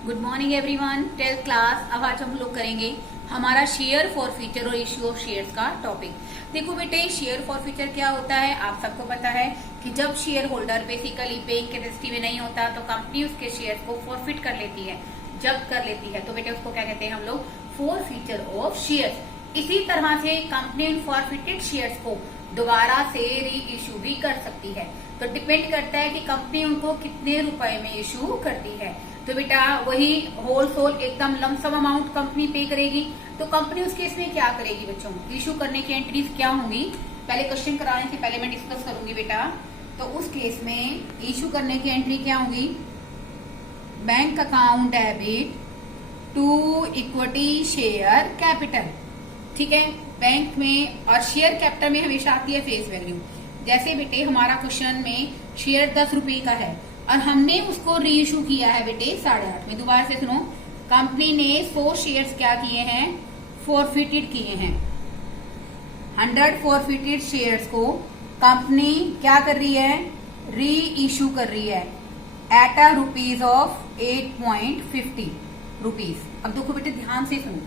Good morning everyone, 12th class. अब आज हम लोग करेंगे हमारा शेयर फॉर फ्यूचर और इश्यू ऑफ शेयर्स का टॉपिक। देखो बेटे, शेयर फॉर फ्यूचर क्या होता है, आप सबको पता है कि जब share holder basically paying capacity में नहीं होता तो कंपनी उसके शेयर को फॉरफिट कर लेती है, जब्त कर लेती है। तो बेटे उसको क्या कहते हैं हम लोग, फॉर फ्यूचर ऑफ शेयर्स। इसी तरह से कंपनी इन फॉरफिटेड शेयर्स को दोबारा से री इश्यू भी कर सकती है। तो डिपेंड करता है कि कंपनी उनको कितने रुपए में इश्यू करती है। तो बेटा वही होल एकदम लमसम अमाउंट कंपनी पे करेगी। तो कंपनी उस केस में क्या करेगी बच्चों, इश्यू करने की एंट्रीज क्या होंगी, पहले क्वेश्चन कराने से पहले मैं डिस्कस करूंगी बेटा। तो उस केस में इश्यू करने की एंट्री क्या होगी, bank account debit to equity share capital. ठीक है, बैंक में और शेयर कैपिटल में हमेशा आती है फेस वैल्यू। जैसे बेटे हमारा क्वेश्चन में शेयर 10 रुपए का है और हमने उसको री इशू किया है बेटे 8.5 में। दोबारा से सुनो, कंपनी ने 100 शेयर्स क्या किए हैं, फॉरफिटेड किए हैं। 100 फॉरफिटेड शेयर्स को कंपनी क्या कर रही है, री इशू कर रही है at a rupees of 8.50 rupees. अब देखो बेटे ध्यान से सुनो,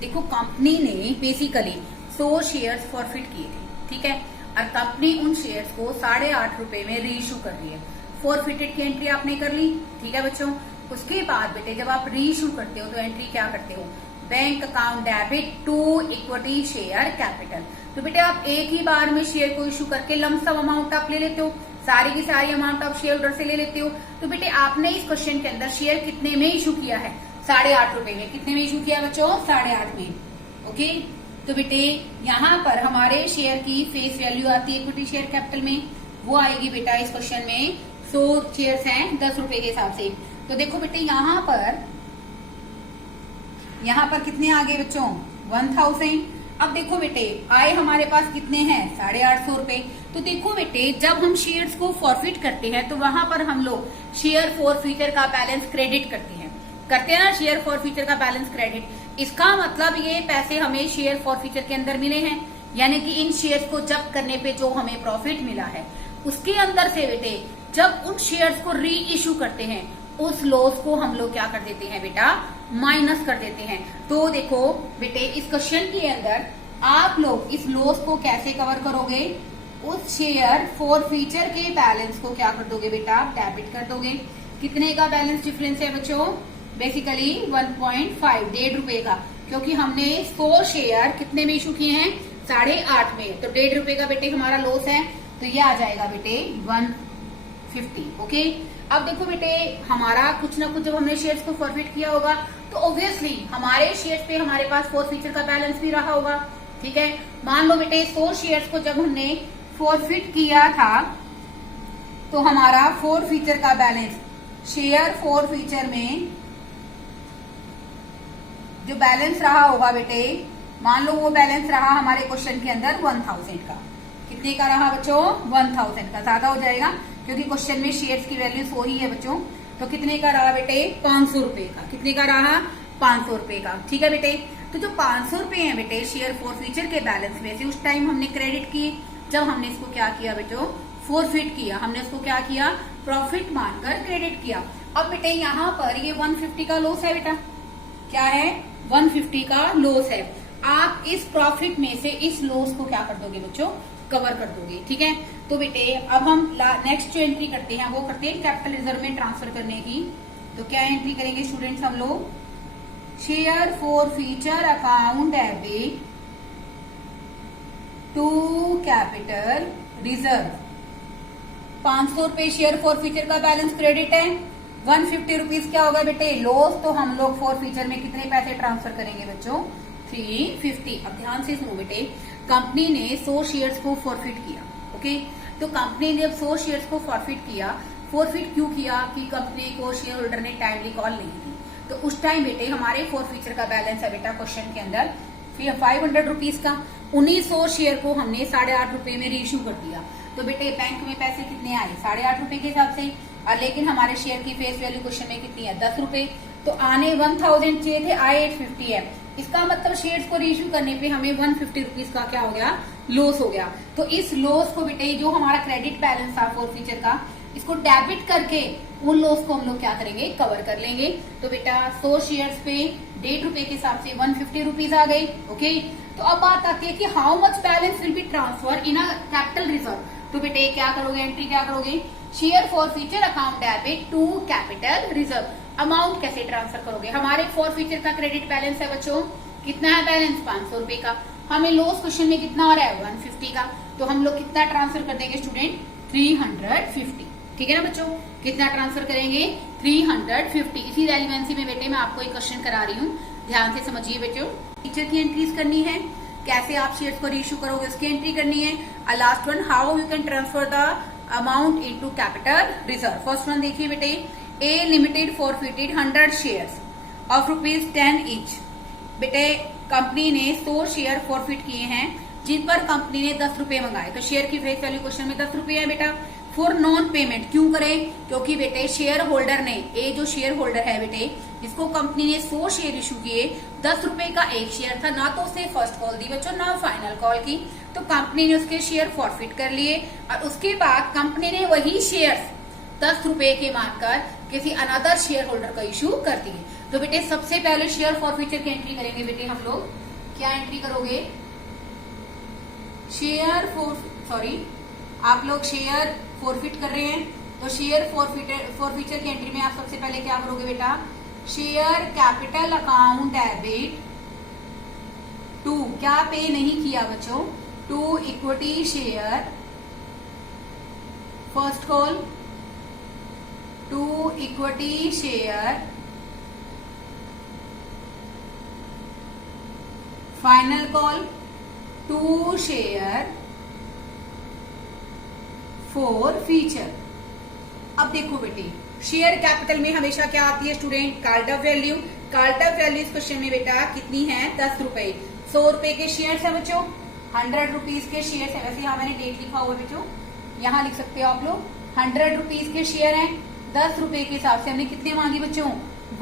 देखो कंपनी ने बेसिकली 100 शेयर्स फॉरफिट किए थे, ठीक है, और कंपनी उन शेयर्स को 8.5 रुपए में री इशू कर रही है। फॉरफिटेड की एंट्री आपने कर ली, ठीक है बच्चों। उसके बाद बेटे जब आप री इशू करते हो तो एंट्री क्या करते हो, bank account debit to equity share capital. तो बेटे आप एक ही बार में शेयर को इशू करके लमसम अमाउंट आप ले लेते हो, सारी की सारी अमाउंट आप शेयर होल्डर से ले लेते हो। तो बेटे आपने इस क्वेश्चन के अंदर शेयर कितने में इशू किया है, 8.5 रुपए में। कितने में इशू किया बच्चों, 8.5 में। ओके, तो बेटे यहाँ पर हमारे शेयर की फेस वैल्यू आती है इक्विटी शेयर कैपिटल में, वो आएगी बेटा इस क्वेश्चन में 100 शेयर्स हैं 10 रुपए के हिसाब से। तो देखो बेटे यहाँ पर कितने आ गए बच्चों, 1000। अब देखो बेटे आए हमारे पास कितने हैं, 850 रुपए। तो देखो बेटे जब हम शेयर्स को फॉरफिट करते हैं तो वहां पर हम लोग शेयर फॉर फ्यूचर का बैलेंस क्रेडिट करते हैं ना, शेयर फॉर फ्यूचर का बैलेंस क्रेडिट। इसका मतलब ये पैसे हमें शेयर फॉर फ्यूचर के अंदर मिले हैं, यानी कि इन शेयर्स को जब्त करने पे जो हमें प्रॉफिट मिला है उसके अंदर से बेटे जब उन शेयर्स को री इशू करते हैं उस लॉस को हम लोग क्या कर देते हैं बेटा, माइनस कर देते हैं। तो देखो बेटे इस क्वेश्चन के अंदर आप लोग इस लॉस को कैसे कवर करोगे, उस शेयर फॉर फ्यूचर के बैलेंस को क्या कर दोगे बेटा, डेबिट कर दोगे। कितने का बैलेंस डिफरेंस है बच्चों, बेसिकली 1.5, 1.5 रुपए का, क्योंकि हमने 100 शेयर कितने में इशू किए हैं, 8.5 में। तो 1.5 रुपए का बेटे हमारा लॉस है, तो ये आ जाएगा बेटे 150। ओके, अब देखो बेटे हमारा कुछ ना कुछ जब हमने शेयर्स को फॉरफिट किया होगा तो ऑब्वियसली हमारे शेयर्स पे हमारे पास फॉर फ्यूचर का बैलेंस भी रहा होगा। ठीक है, मान लो बेटे 100 शेयर्स को जब हमने फॉरफिट किया था तो हमारा फॉर फ्यूचर का बैलेंस, शेयर फॉर फ्यूचर में जो बैलेंस रहा होगा बेटे, मान लो वो बैलेंस रहा हमारे क्वेश्चन के अंदर 1000 का। कितने का रहा बच्चों, 1000 का। ज्यादा हो जाएगा क्योंकि क्वेश्चन में शेयर्स की वैल्यू 100 ही है बच्चों। तो कितने का रहा बेटे, 500 रुपए का। कितने का रहा, 500 रुपए का। ठीक है बेटे, तो जो 500 रुपए है बेटे शेयर फॉर फ्यूचर के बैलेंस में से उस टाइम हमने क्रेडिट किए जब हमने इसको क्या किया बेटो, फॉरफिट किया। हमने उसको क्या किया, प्रॉफिट मानकर क्रेडिट किया। अब बेटे यहाँ पर ये 150 का लॉस है बेटा, क्या है, 150 का लॉस है। आप इस प्रॉफिट में से इस लॉस को क्या कर दोगे बच्चों, कवर कर दोगे। ठीक है, तो बेटे अब हम नेक्स्ट जो एंट्री करते हैं वो करते हैं कैपिटल रिजर्व में ट्रांसफर करने की। तो क्या एंट्री करेंगे स्टूडेंट्स हम लोग, share for future account debit to capital reserve. 500 रुपए शेयर फॉर फ्यूचर का बैलेंस क्रेडिट है, 150 रुपीज क्या होगा बेटे, लॉस। तो हम लोग फॉर फ्यूचर में कितने पैसे ट्रांसफर करेंगे बच्चों, 350। अब ध्यान से सुनो बेटे, कंपनी ने 100 शेयर्स को फॉरफिट किया। ओके, तो कंपनी ने जब 100 शेयर्स को फॉरफिट किया, फॉरफिट क्यों किया कि कंपनी को शेयर होल्डर ने टाइमली कॉल नहीं दी। तो उस टाइम बेटे हमारे फॉर फ्यूचर का बैलेंस है बेटा क्वेश्चन के अंदर 500 रुपीज का। 1900 शेयर को हमने 8.5 रुपए में री इशू कर दिया। तो बेटे बैंक में पैसे कितने आए, 8.5 रुपए के हिसाब से, और लेकिन हमारे शेयर की फेस वैल्यू क्वेश्चन में कितनी है, 10 रुपए। तो आने 1000 चाहिए थे, आए 850 है। इसका मतलब शेयर्स को रीइश्यू करने पे हमें 150 रुपीज का क्या हो गया, लॉस हो गया। तो इस लॉस को बेटे जो हमारा क्रेडिट बैलेंस था फॉर फ्यूचर का, इसको डेबिट करके उन लॉस को हम लोग क्या करेंगे, कवर कर लेंगे। तो बेटा 100 शेयर्स पे 1.5 रुपए के हिसाब से 150 रुपीज आ गए। ओके, तो अब बात आती है कि how much balance will be transfer in a capital reserve. तो बेटे क्या करोगे, एंट्री क्या करोगे, share for future account debit to capital reserve. Amount कैसे ट्रांसफर करोगे, हमारे फॉर फ्यूचर का क्रेडिट बैलेंस है बच्चों, कितना है बैलेंस, 500 रुपए का। हमें लॉस क्वेश्चन में कितना आ रहा है, 150 का। तो हम लोग कितना ट्रांसफर कर देंगे स्टूडेंट, 350। ठीक है ना बच्चों, कितना ट्रांसफर करेंगे, 350। इसी रेलिवेंसी में बेटे मैं आपको एक क्वेश्चन करा रही हूँ, ध्यान से समझिए बेटो। टीचर की एंट्रीज करनी है, कैसे आप शेयर्स को रीइश्यू करोगे उसकी एंट्री करनी है। Last one, how you can transfer the amount into capital reserve. First one देखिए बेटे, A limited forfeited 100 shares of ₹10 each. बेटे कंपनी ने 100 शेयर फॉरफिट किए हैं जिन पर कंपनी ने 10 रुपए मंगाए। तो शेयर की फेस वैल्यू क्वेश्चन में 10 रुपए है बेटा। फॉर नॉन पेमेंट क्यों करें, क्योंकि बेटे शेयर होल्डर ने, ए जो शेयर होल्डर है बेटे, जिसको कंपनी ने 100 शेयर इशू किए, 10 रुपए का एक शेयर था, ना तो उसने फर्स्ट कॉल दी बच्चों, ना फाइनल कॉल की। तो कंपनी ने उसके शेयर फॉरफिट कर लिए और उसके बाद कंपनी ने वही शेयर 10 रुपए के मानकर किसी अनदर शेयर होल्डर को इशू कर दिए। तो बेटे सबसे पहले शेयर फॉरफिचर की एंट्री करेंगे बेटे हम लोग। क्या एंट्री करोगे, आप लोग शेयर फॉरफिट कर रहे हैं, तो शेयर फॉरफिचर की एंट्री में आप सबसे पहले क्या करोगे बेटा, share capital account debit to, क्या पे नहीं किया बच्चों, to equity share first call, to equity share final call, to share for future. अब देखो बेटे, शेयर कैपिटल में हमेशा क्या आती है student, card of value. Card of value इस क्वेश्चन में बेटा कितनी है, 10 रुपए। 100 रुपए के शेयर है बच्चों, 100 रुपीज के शेयर है। वैसे यहाँ मैंने डेट लिखा हुआ है बच्चों, यहाँ लिख सकते हो आप लोग। 100 रुपीज के शेयर हैं, 10 रुपए के हिसाब से हमने कितने मांगे बच्चों,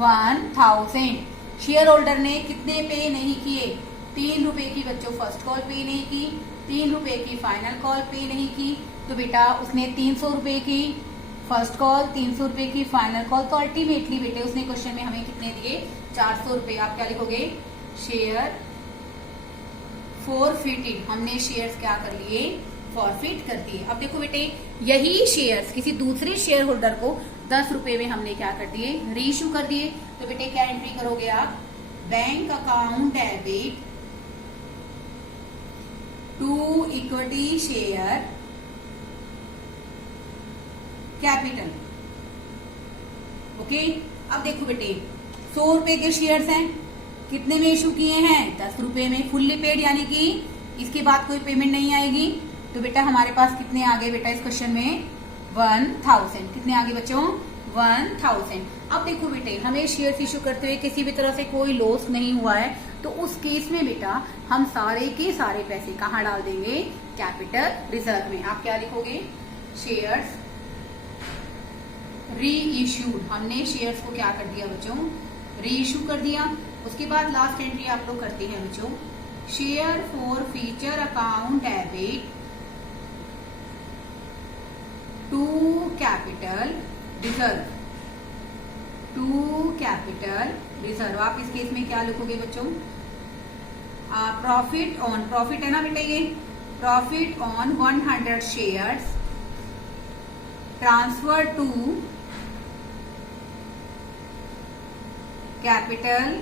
1000। शेयर होल्डर ने कितने पे नहीं किए, 3 रुपए की बच्चों फर्स्ट कॉल पे नहीं की, 3 रुपए की फाइनल कॉल पे नहीं की। तो बेटा उसने 300 रुपए की फर्स्ट कॉल, 300 रुपए की फाइनल कॉल। तो अल्टीमेटली बेटे उसने क्वेश्चन में हमें कितने दिए, 400 रुपए। आप क्या लिखोगे, शेयर फॉरफिटेड। हमने शेयर्स क्या कर लिए, फॉरफिट कर दिए। अब देखो बेटे, यही शेयर्स किसी दूसरे शेयर होल्डर को 10 रुपए में हमने क्या कर दिए, रीइश्यू कर दिए। तो बेटे क्या एंट्री करोगे आप, bank account debit to equity share capital. Okay, अब देखो बेटे 100 रुपए के शेयर्स हैं, कितने में इशू किए हैं, 10 रुपए में, फुल्ली पेड, यानी कि इसके बाद कोई पेमेंट नहीं आएगी। तो बेटा हमारे पास कितने आ गए बेटा इस क्वेश्चन में, 1000। कितने आगे बच्चों, 1000। अब देखो बेटे हमें शेयर्स इशू करते हुए किसी भी तरह से कोई लॉस नहीं हुआ है, तो उस केस में बेटा हम सारे के सारे पैसे कहाँ डाल देंगे, कैपिटल रिजर्व में। आप क्या लिखोगे, शेयर्स री इश्यूड। हमने शेयर्स को क्या कर दिया बच्चों, री इश्यू कर दिया। उसके बाद लास्ट एंट्री आप लोग करते हैं बच्चों, share for future account debit to capital reserve, to capital reserve. आप इस केस में क्या लिखोगे बच्चों, प्रॉफिट ऑन, प्रॉफिट है ना बेटा ये, profit on 100 shares transfer to capital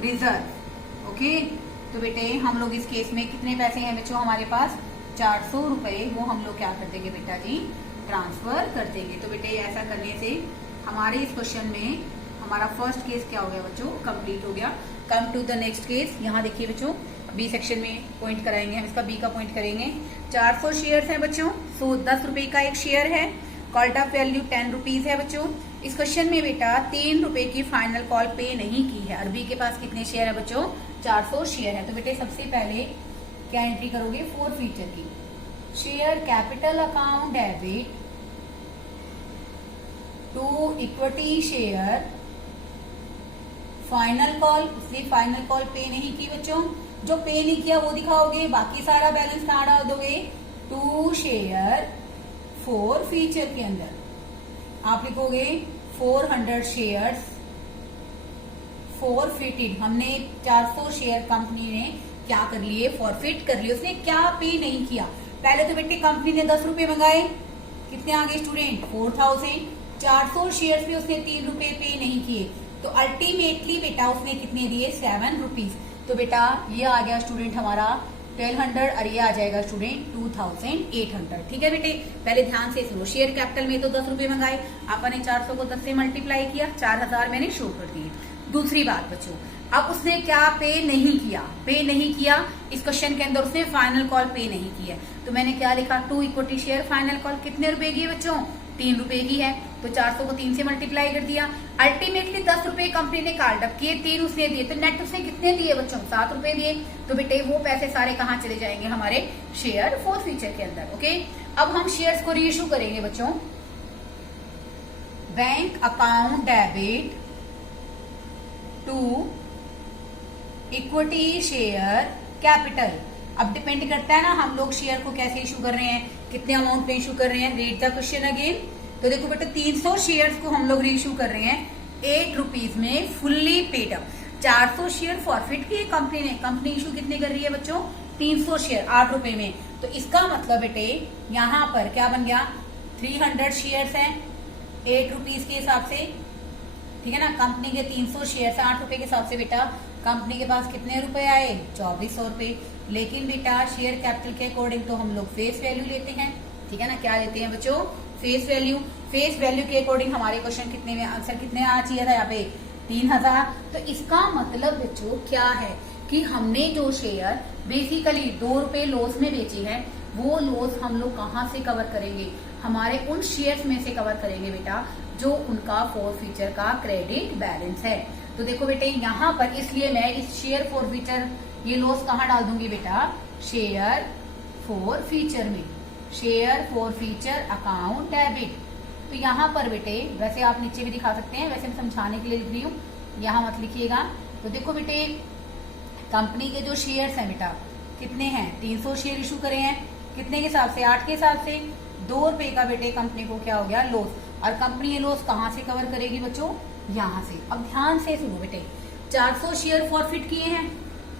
reserve. Okay, तो बेटे हम लोग इस केस में कितने पैसे हैं बच्चों हमारे पास, 400 रुपए, वो हम लोग क्या कर देंगे बेटा जी, ट्रांसफर कर देंगे। तो बेटे ऐसा करने से हमारे इस क्वेश्चन में हमारा फर्स्ट केस क्या हो गया बच्चों, कंप्लीट हो गया। Come to the next case. यहाँ देखिए बच्चों, बी सेक्शन में पॉइंट कराएंगे हम, इसका बी का पॉइंट करेंगे। 400 शेयर्स हैं बच्चों, 10 रुपए का एक शेयर है, कॉल्ड ऑफ वैल्यू 10 रुपीज है बच्चों। इस क्वेश्चन में बेटा 3 रुपए की फाइनल कॉल पे नहीं की है, और बी के पास कितने शेयर है बच्चों, 400 शेयर है। तो बेटे सबसे पहले क्या एंट्री करोगे, फॉर फ्यूचर की, share capital account debit to equity share final call. उसने फाइनल कॉल पे नहीं की बच्चों, जो पे नहीं किया वो दिखाओगे, बाकी सारा बैलेंस कहाँ डाल दोगे, टू शेयर फॉर फ्यूचर के अंदर आप लिखोगे 400 शेयर्स फॉरफिटेड। हमने 400 शेयर कंपनी ने क्या कर लिए, फॉरफिट कर लिए। उसने क्या पे नहीं किया, पहले तो बेटे कंपनी ने 10 रुपए मंगाए, कितने आ गए स्टूडेंट 4000। 400 शेयर पे उसने 3 रुपए पे नहीं किए, तो अल्टीमेटली बेटा उसने कितने दिए 7 रुपीज। तो बेटा ये आ गया स्टूडेंट हमारा 1200 और ये आ जाएगा स्टूडेंट 2800। ठीक है बेटे, पहले ध्यान से सुनो। शेयर कैपिटल में तो 10 रुपए मंगाए, आपने 400 को 10 से मल्टीप्लाई किया, 4000 मैंने शो कर दिए। दूसरी बात बच्चों, अब उसने क्या पे नहीं किया, पे नहीं किया इस क्वेश्चन के अंदर उसने फाइनल कॉल पे नहीं किया, तो मैंने क्या लिखा 2 इक्विटी शेयर फाइनल कॉल कितने रुपए की है बच्चों 3 रुपए की है, तो 400 को 3 से मल्टीप्लाई कर दिया। अल्टीमेटली 10 रुपए कंपनी ने कॉल्ड अप किए, 3 उसने दिए, तो नेट उसने कितने दिए बच्चों 7 रुपए दिए। तो बेटे वो पैसे सारे कहाँ चले जाएंगे हमारे शेयर फॉर फ्यूचर के अंदर। ओके, अब हम शेयर्स को रीइश्यू करेंगे बच्चों। Bank account debit to equity share capital. अब डिपेंड करता है ना हम लोग शेयर को कैसे इशू कर रहे हैं, कितने अमाउंट में इशू कर रहे हैं। Read the question again. तो देखो बेटा 300 शेयर्स को हम लोग रीइश्यू कर रहे हैं 8 रुपीज में fully paid up. 400 share forfeit किए कंपनी ने, कंपनी इशू कितने कर रही है बच्चों 300 शेयर 8 रुपए में। तो इसका मतलब बेटे यहाँ पर क्या बन गया 300 शेयर्स हैं 8 रुपीज के हिसाब से, ठीक है ना। कंपनी के 300 शेयर से 8 रुपए के हिसाब से बेटा कंपनी के पास कितने रुपए आए 2400 रुपए। लेकिन बेटा शेयर कैपिटल के अकॉर्डिंग तो हम लोग फेस वैल्यू लेते हैं, ठीक है ना। क्या लेते हैं बच्चों फेस वैल्यू। फेस वैल्यू के अकॉर्डिंग हमारे क्वेश्चन कितने में आंसर कितने आना चाहिए था यहाँ पे 3000। तो इसका मतलब बच्चों क्या है कि हमने जो शेयर बेसिकली 2 रुपए लॉस में बेची है, वो लॉस हम लोग कहाँ से कवर करेंगे, हमारे उन शेयर्स में से कवर करेंगे बेटा जो उनका फॉर फ्यूचर का क्रेडिट बैलेंस है। तो देखो बेटे यहाँ पर इसलिए मैं इस शेयर फॉर फ्यूचर ये लॉस कहाँ डाल दूंगी बेटा शेयर फॉर फ्यूचर में, share for future account debit. तो यहाँ पर बेटे वैसे आप नीचे भी दिखा सकते हैं, वैसे मैं समझाने के लिए लिख रही हूँ, यहाँ मत लिखिएगा। तो देखो बेटे कंपनी के जो शेयर्स हैं बेटा कितने हैं 300 शेयर इशू करे हैं, कितने के हिसाब से 8 के हिसाब से 2 रुपए का बेटे कंपनी को क्या हो गया लॉस। और कंपनी ये लॉस कहाँ से कवर करेगी बच्चों यहाँ से। अब ध्यान से सुनो बेटे 400 शेयर फॉरफिट किए हैं,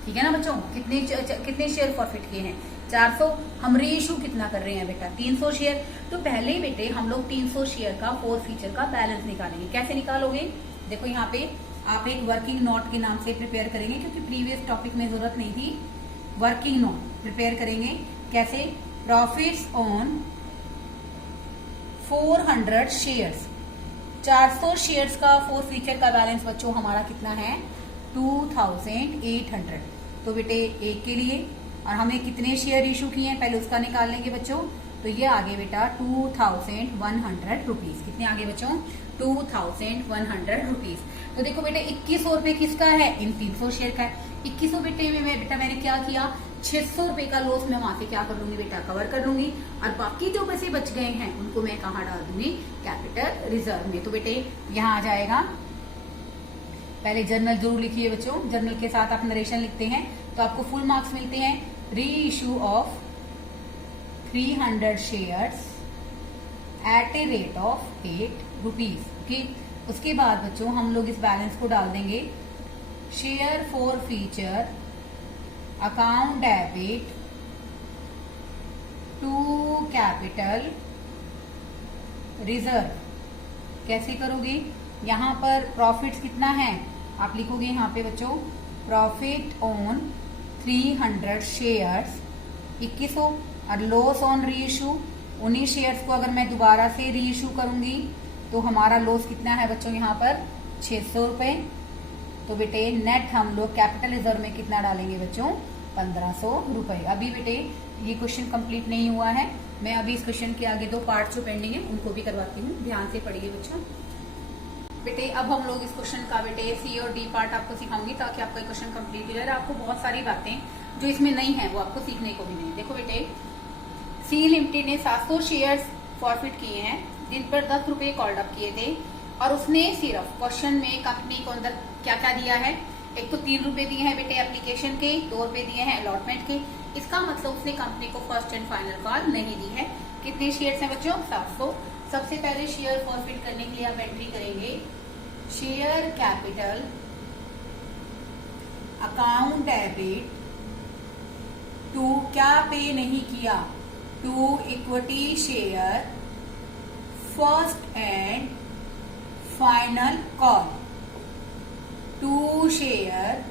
ठीक है ना बच्चों, कितने शेयर फॉरफिट किए हैं 400। हम रीइश्यू कितना कर रहे हैं बेटा 300 शेयर। तो पहले बेटे हम लोग 300 शेयर का फॉर फ्यूचर का बैलेंस निकालेंगे। कैसे निकालोगे, देखो यहाँ पे आप एक वर्किंग नोट के नाम से प्रिपेयर करेंगे, क्योंकि प्रीवियस टॉपिक में जरूरत नहीं थी। वर्किंग नोट प्रिपेयर करेंगे कैसे, प्रॉफिट्स ऑन 400 शेयर्स, 400 शेयर्स का फॉर फ्यूचर का बैलेंस बच्चों हमारा कितना है 2800। तो बेटे एक के लिए, और हमें कितने शेयर इशू किए हैं पहले उसका निकाल लेंगे बच्चों। तो ये आगे बेटा 2100 रुपीज, कितने आगे बच्चों 2100 रुपीज। तो देखो बेटे 2100 रुपए किसका है इन 300 शेयर का है। 2100 बेटे में बेटा मैंने क्या किया 600 रुपए का लॉस मैं वहां से क्या कर लूंगी बेटा कवर कर लूंगी, और बाकी जो पैसे बच गए हैं उनको मैं कहाँ डाल दूंगी कैपिटल रिजर्व में। तो बेटे यहाँ आ जाएगा, पहले जर्नल जरूर लिखिए बच्चों, जर्नल के साथ आप नरेशन लिखते हैं तो आपको फुल मार्क्स मिलते हैं। री issue of 300 shares at a rate of 8 rupees. Okay, उसके बाद बच्चों हम लोग इस बैलेंस को डाल देंगे share for future account debit to capital reserve. कैसे करोगे, यहाँ पर प्रॉफिट्स कितना है आप लिखोगे यहाँ पे बच्चों प्रॉफिट ऑन 300 शेयर्स 2100, और लॉस ऑन री इशू उन्हीं शेयर्स को अगर मैं दोबारा से री इशू करूंगी तो हमारा लॉस कितना है बच्चों यहाँ पर 600 रुपए। तो बेटे नेट हम लोग कैपिटल रिजर्व में कितना डालेंगे बच्चों 1500 रुपए। अभी बेटे ये क्वेश्चन कंप्लीट नहीं हुआ है, मैं अभी इस क्वेश्चन के आगे 2 पार्ट जो पेंडिंग है उनको भी करवाती हूँ, ध्यान से पढ़िए बच्चों। बेटे अब हम लोग इस क्वेश्चन का बेटे सी और डी पार्ट आपको सिखाऊंगी ताकि आपका क्वेश्चन कंप्लीट हो जाए। आपको बहुत सारी बातें जो इसमें नहीं है वो आपको सीखने को भी नहीं। देखो बेटे सी लिमिटेड ने 700 शेयर्स फॉरफिट किए हैं जिन पर 10 रुपए कॉल्ड अप किए थे, और उसने सिर्फ क्वेश्चन में कंपनी को अंदर क्या क्या दिया है एक तो 3 रुपए दिए हैं बेटे एप्लीकेशन के, 2 रुपए दिए हैं अलॉटमेंट के। इसका मतलब उसने कंपनी को फर्स्ट एंड फाइनल कॉल नहीं दी है। कितने शेयर्स हैं बच्चों? 700। सबसे पहले शेयर फॉरफिट करने के लिए आप एंट्री करेंगे share capital account debit to, क्या पे नहीं किया, to equity share first and final call, to share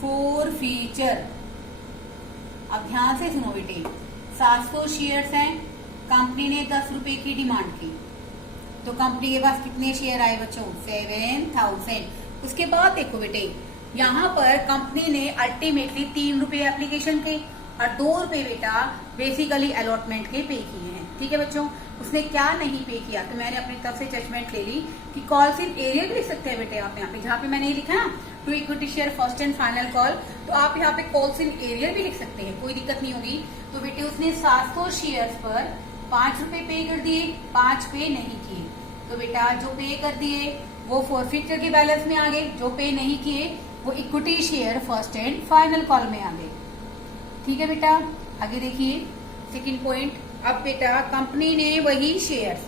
forfeiture. अब ध्यान से सुनो बेटे, 700 शेयर्स हैं, कंपनी ने 10 रुपए की डिमांड की, तो कंपनी के पास कितने शेयर आए बच्चों? 7000। उसके बाद देखो बेटे, यहाँ पर कंपनी ने अल्टीमेटली 3 रुपए एप्लीकेशन के और 2 रुपए बेटा बेसिकली अलॉटमेंट के पे किए हैं। ठीक है बच्चों, उसने क्या नहीं पे किया, तो मैंने अपनी तरफ से जजमेंट ले ली कि कॉल सिर्फ एरिया भी लिख सकते हैं बेटे आप यहाँ पे, जहाँ पे मैंने ये लिखा ना to equity share first and final call, तो आप यहाँ पे कॉल्स इन एरिया भी लिख सकते हैं, कोई दिक्कत नहीं होगी। तो बेटे उसने 700 शेयर्स पर 5 रुपए पे कर दिए, 5 पे नहीं किए, तो बेटा जो पे कर दिए वो फॉरफिटर के बैलेंस में आ गए, जो पे नहीं किए वो equity share first and final call में आ गए। ठीक है बेटा, आगे देखिए सेकंड पॉइंट। अब बेटा कंपनी ने वही शेयर्स,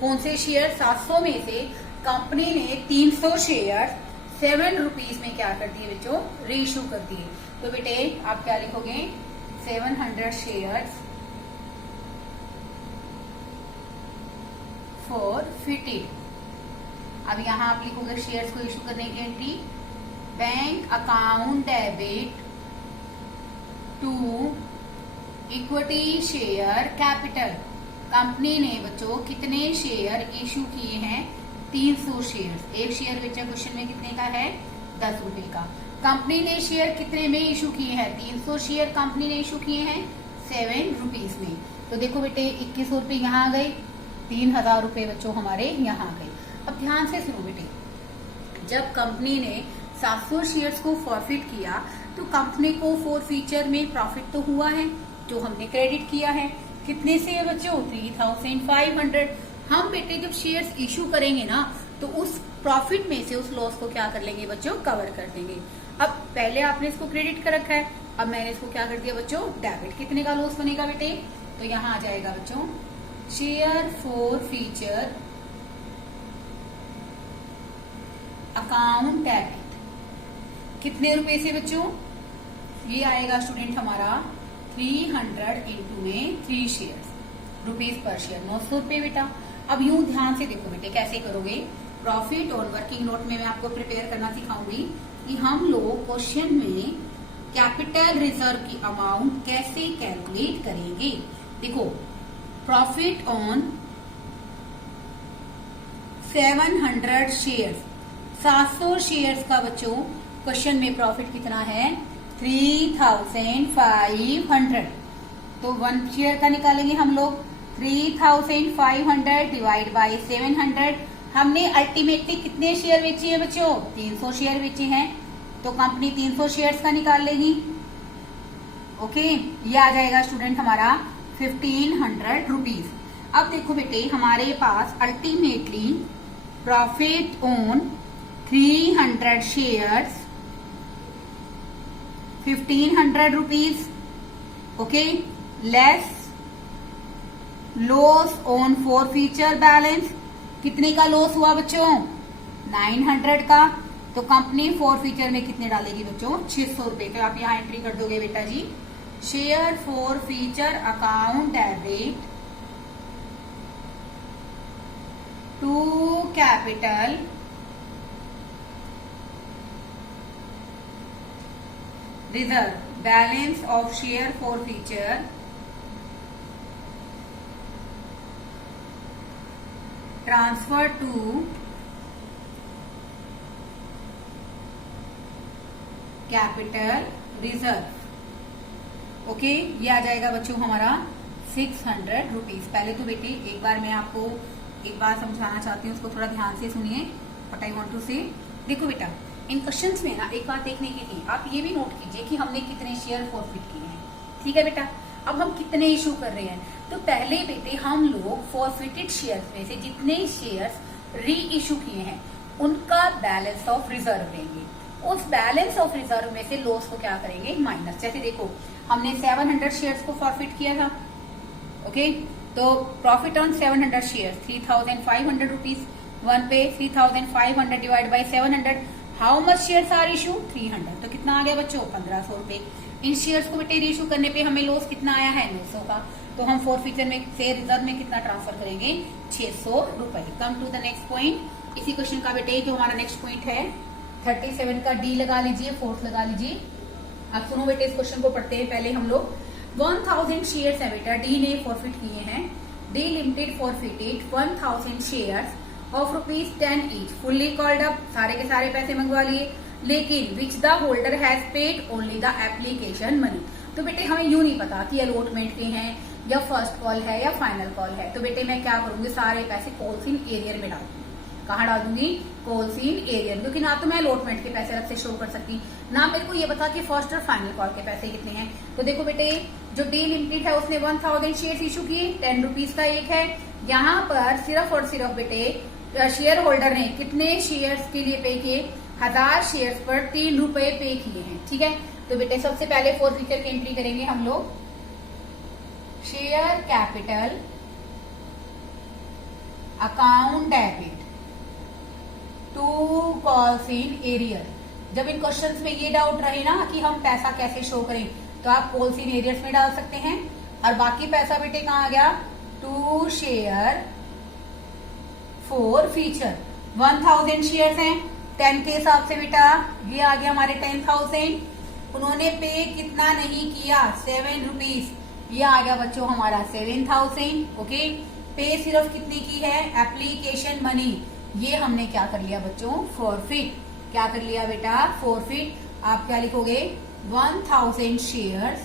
कौन से शेयर? 700 में से कंपनी ने 300 शेयर 7 रुपीज में क्या कर दिए बच्चों? रीइश्यू कर दिए। तो बेटे आप क्या लिखोगे? 700 शेयर्स फॉरफिटेड। अब यहाँ आप लिखोगे शेयर्स को इश्यू करने की entry, bank account debit to equity share capital. Company ने बच्चों कितने शेयर इश्यू किए हैं? 300 शेयर। एक शेयर बेचा क्वेश्चन में कितने का है? 10 रुपए का। कंपनी ने शेयर कितने में इश्यू किए हैं? 300 शेयर कंपनी ने इश्यू किए हैं 7 रुपीज में। तो देखो बेटे 2100 रुपए यहाँ आ गए, 3000 रुपए बच्चों हमारे यहाँ आ गए। अब ध्यान से सुनो बेटे, जब कंपनी ने 700 शेयर्स को फॉरफिट किया तो कंपनी को फॉरफीचर में प्रॉफिट तो हुआ है, जो हमने क्रेडिट किया है। कितने से बच्चों? 3500। हम बेटे जब शेयर्स इश्यू करेंगे ना तो उस प्रॉफिट में से उस लॉस को क्या कर लेंगे बच्चों? कवर कर देंगे। अब पहले आपने इसको क्रेडिट कर रखा है, अब मैंने इसको क्या कर दिया बच्चों? डेबिट। कितने का लॉस बनेगा बेटे? तो यहाँ आ जाएगा बच्चों शेयर फॉरफीचर अकाउंट डेबिट। कितने रुपए से बच्चों? ये आएगा स्टूडेंट हमारा 300 इंटू में 3 शेयर रुपीज पर शेयर, 900 रुपए बेटा। अब यूं ध्यान से देखो बेटे कैसे करोगे। प्रॉफिट ऑन वर्किंग नोट में मैं आपको प्रिपेयर करना सिखाऊंगी कि हम लोग क्वेश्चन में कैपिटल रिजर्व की अमाउंट कैसे कैलकुलेट करेंगे। देखो प्रॉफिट ऑन 700 शेयर, 700 शेयर्स का बच्चों क्वेश्चन में प्रॉफिट कितना है? 3500। तो 1 शेयर का निकालेंगे हम लोग, 3500 डिवाइड बाई 700। हमने अल्टीमेटली कितने शेयर बेचे हैं बच्चों? 300 शेयर बेचे हैं, तो कंपनी 300 शेयर्स का निकाल लेगी। ओके, ये आ जाएगा स्टूडेंट हमारा 1500 रुपीज। अब देखो बेटे हमारे पास ultimately profit on 300 shares 1500 rupees. Okay, less loss on forfeiture balance. कितने का लॉस हुआ बच्चों? 900 का। तो कंपनी फॉरफीचर में कितने डालेगी बच्चों? 600 रुपए। तो आप यहाँ एंट्री कर दोगे बेटा जी, share forfeiture account debit to capital reserve balance of share forfeiture transfer to capital reserve. Okay, ये आ जाएगा बच्चों हमारा 600 रुपीज। पहले तो बेटे एक बार मैं आपको एक बार समझाना चाहती हूँ, उसको थोड़ा ध्यान से सुनिए। व्हाट आई वांट टू से, देखो बेटा इन क्वेश्चंस में ना एक बात देखने की थी, आप ये भी नोट कीजिए कि हमने कितने शेयर फॉरफिट किए हैं। ठीक है बेटा, अब हम कितने इशू कर रहे हैं, तो पहले बेटे हम लोग फॉरफिटेड शेयर्स में से जितने शेयर्स री इशू किए हैं उनका बैलेंस ऑफ रिजर्व लेंगे। उस बैलेंस ऑफ रिजर्व में से लॉस को क्या करेंगे, माइनस। जैसे देखो हमने 700 शेयर्स को फॉरफिट किया था, ओके, तो profit on 700 shares 3500 rupees, one पे 3500 divide by 700, how much shares are issue 300, तो कितना आ गया बच्चों 1500 रुपए। इन शेयर्स को बेटे रीइशू करने पे हमें लॉस कितना आया है 900 का, तो हम फॉरफिचर में से रिजर्व में कितना ट्रांसफर करेंगे 600 रुपए। Come to the next point. इसी क्वेश्चन का बेटे जो हमारा नेक्स्ट पॉइंट है 37 का डी लगा लीजिए, फोर्थ लगा लीजिए। अब सुनो बेटे इस क्वेश्चन को पढ़ते हैं पहले हम लोग। 1000 शेयर्स है बेटा, डी ने फॉरफिट किए हैं। D limited forfeited 1000 shares of ₹10 each, fully called up, सारे के सारे पैसे मंगवा लिए, लेकिन which the holder has paid only the application money. तो बेटे हमें यूं नहीं पता कि अलॉटमेंट के हैं या फर्स्ट कॉल है या फाइनल कॉल है, तो बेटे मैं क्या करूंगी, सारे पैसे कॉल्स इन एरियर में डाल दूंगी। कहाँ डाल दूंगी, कॉल्स इन एरियर, क्योंकि ना तो मैं अलॉटमेंट के पैसे अलग से शो कर सकती, ना मेरे को ये पता कि फर्स्ट और फाइनल कॉल के पैसे कितने हैं। तो देखो बेटे जो डी लिमिटेड है उसने 1000 शेयर इशू किए, 10 रुपीज का एक है। यहाँ पर सिर्फ और सिर्फ बेटे शेयर होल्डर ने कितने शेयर्स के लिए पे किए, 1000 शेयर्स पर 3 रुपए पे किए हैं, ठीक है। तो बेटे सबसे पहले फॉरफिचर की एंट्री करेंगे हम लोग, share capital account debit to calls in arrear. जब इन क्वेश्चंस में ये डाउट रहे ना कि हम पैसा कैसे शो करें, तो आप कॉल्स इन एरियर्स में डाल सकते हैं। और बाकी पैसा बेटे कहाँ आ गया, to share forfeiture. 1000 shares हैं, 10 के हिसाब से बेटा ये आ गया हमारे 10,000। उन्होंने पे कितना नहीं किया, 7 रुपीज, ये आ गया बच्चों हमारा 7000। ओके, पे सिर्फ कितनी की है, एप्लीकेशन मनी, ये हमने क्या कर लिया बच्चों, फॉरफिट। क्या कर लिया बेटा, फॉरफिट। आप क्या लिखोगे, 1000 शेयर्स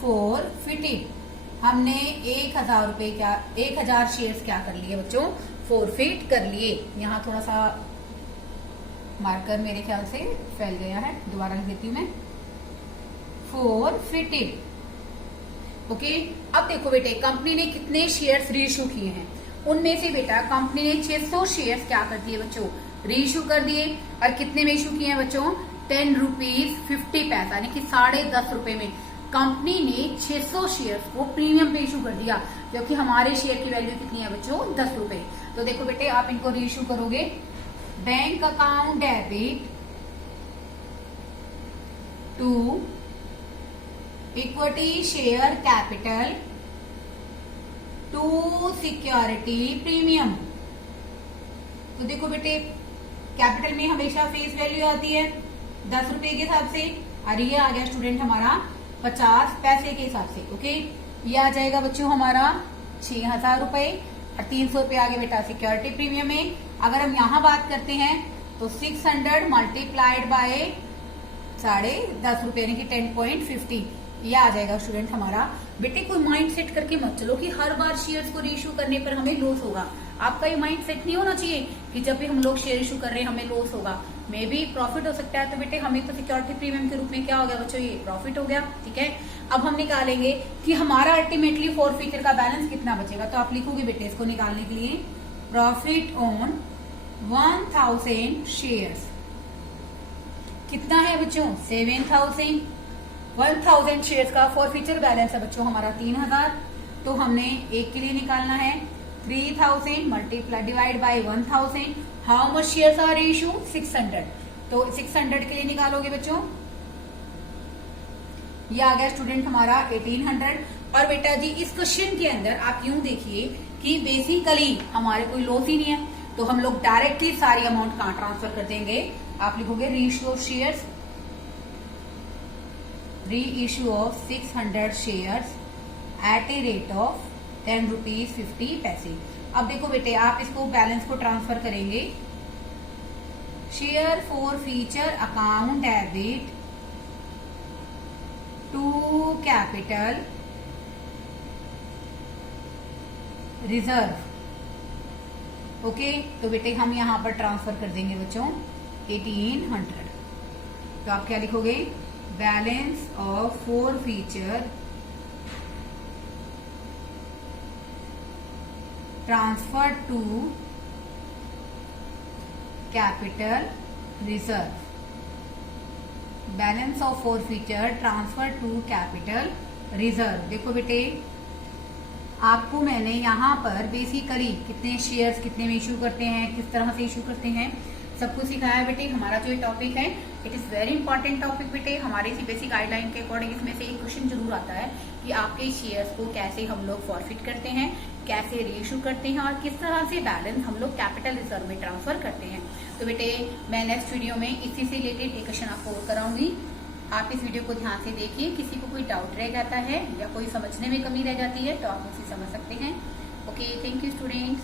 फॉरफिटेड। हमने 1000 रुपए क्या, 1000 शेयर्स क्या कर लिए बच्चों, फॉरफिट कर लिए। यहाँ थोड़ा सा मार्कर मेरे ख्याल से फैल गया है, दोबारा लिख देती हूँ मैं, फॉरफिटेड। ओके, अब देखो बेटे कंपनी ने कितने शेयर्स रीइशू किए हैं, उनमें से बेटा कंपनी ने 600 शेयर्स क्या कर दिए बच्चों, रीइशू कर दिए। और कितने में इशू किए हैं बच्चों, 10 रुपीज 50 पैसा, यानी कि 10.5 रुपए में कंपनी ने 600 शेयर्स को प्रीमियम पे इशू कर दिया, क्योंकि हमारे शेयर की वैल्यू कितनी है बच्चों, 10 रुपए। तो देखो बेटे आप इनको रीइशू करोगे, bank account debit to equity share capital to security premium. तो देखो बेटे कैपिटल में हमेशा फेस वैल्यू आती है 10 रुपए के हिसाब से, और ये आ गया स्टूडेंट हमारा 50 पैसे के हिसाब से। ओके, ये आ जाएगा बच्चों हमारा 6000 रुपए, और 300 रुपए आ गए बेटा सिक्योरिटी प्रीमियम में। अगर हम यहाँ बात करते हैं तो 600 मल्टीप्लाइड बाय 10.5 रुपए, यानी कि 10.50, ये आ जाएगा स्टूडेंट हमारा। बेटे कोई माइंड सेट करके मत चलो कि हर बार शेयर्स को रीइशू करने पर हमें लॉस होगा। आपका ये माइंड सेट नहीं होना चाहिए कि जब भी हम लोग शेयर इशू कर रहे हैं हमें लॉस होगा, मे भी प्रॉफिट हो सकता है। तो बेटे हमें तो सिक्योरिटी प्रीमियम के रूप में क्या हो गया बच्चों, ये प्रॉफिट हो गया, ठीक है। अब हम निकालेंगे कि हमारा अल्टीमेटली फॉरफिचर का बैलेंस कितना बचेगा। तो आप लिखोगे बेटे इसको निकालने के लिए, प्रॉफिट ऑन 1000 शेयर्स कितना है बच्चों, 7000। 1000 शेयर्स का फॉरफिचर बैलेंस है बच्चों हमारा 3000। तो हमने एक के लिए निकालना है 3000 multiply divide by 1000, how much shares are issue 600। तो 600 के लिए निकालोगे बच्चों, ये आ गया स्टूडेंट हमारा 1800। और बेटा जी इस क्वेश्चन के अंदर आप यूं देखिए कि बेसिकली हमारे कोई लॉस ही नहीं है, तो हम लोग डायरेक्टली सारी अमाउंट कहां ट्रांसफर कर देंगे, आप लिखोगे reissue of shares, reissue of 600 shares at a rate of 10 rupees 50 पैसे। अब देखो बेटे आप इसको बैलेंस को ट्रांसफर करेंगे, share forfeiture account debit to capital reserve. Okay, तो बेटे हम यहां पर ट्रांसफर कर देंगे बच्चों 1800। तो आप क्या लिखोगे, balance of forfeiture transfer to capital reserve, balance of forfeiture transfer to capital reserve. देखो बेटे, आपको मैंने यहाँ पर बेसिकली कितने शेयर्स कितने में इशू करते हैं, किस तरह से इशू करते हैं, सब कुछ सिखाया है बेटे। हमारा जो ये टॉपिक है it is very important topic बेटे। हमारे सीबीएसई गाइडलाइन के अकॉर्डिंग इसमें से एक क्वेश्चन जरूर आता है कि आपके शेयर्स को कैसे हम लोग फॉरफिट करते हैं, कैसे रीइशू करते हैं और किस तरह से बैलेंस हम लोग कैपिटल रिजर्व में ट्रांसफर करते हैं। तो बेटे मैं नेक्स्ट वीडियो में इसी से रिलेटेड एक क्वेश्चन आपको और कराऊंगी। आप इस वीडियो को ध्यान से देखिए। किसी को कोई डाउट रह जाता है या कोई समझने में कमी रह जाती है तो आप मुझसे समझ सकते हैं। Okay, thank you students.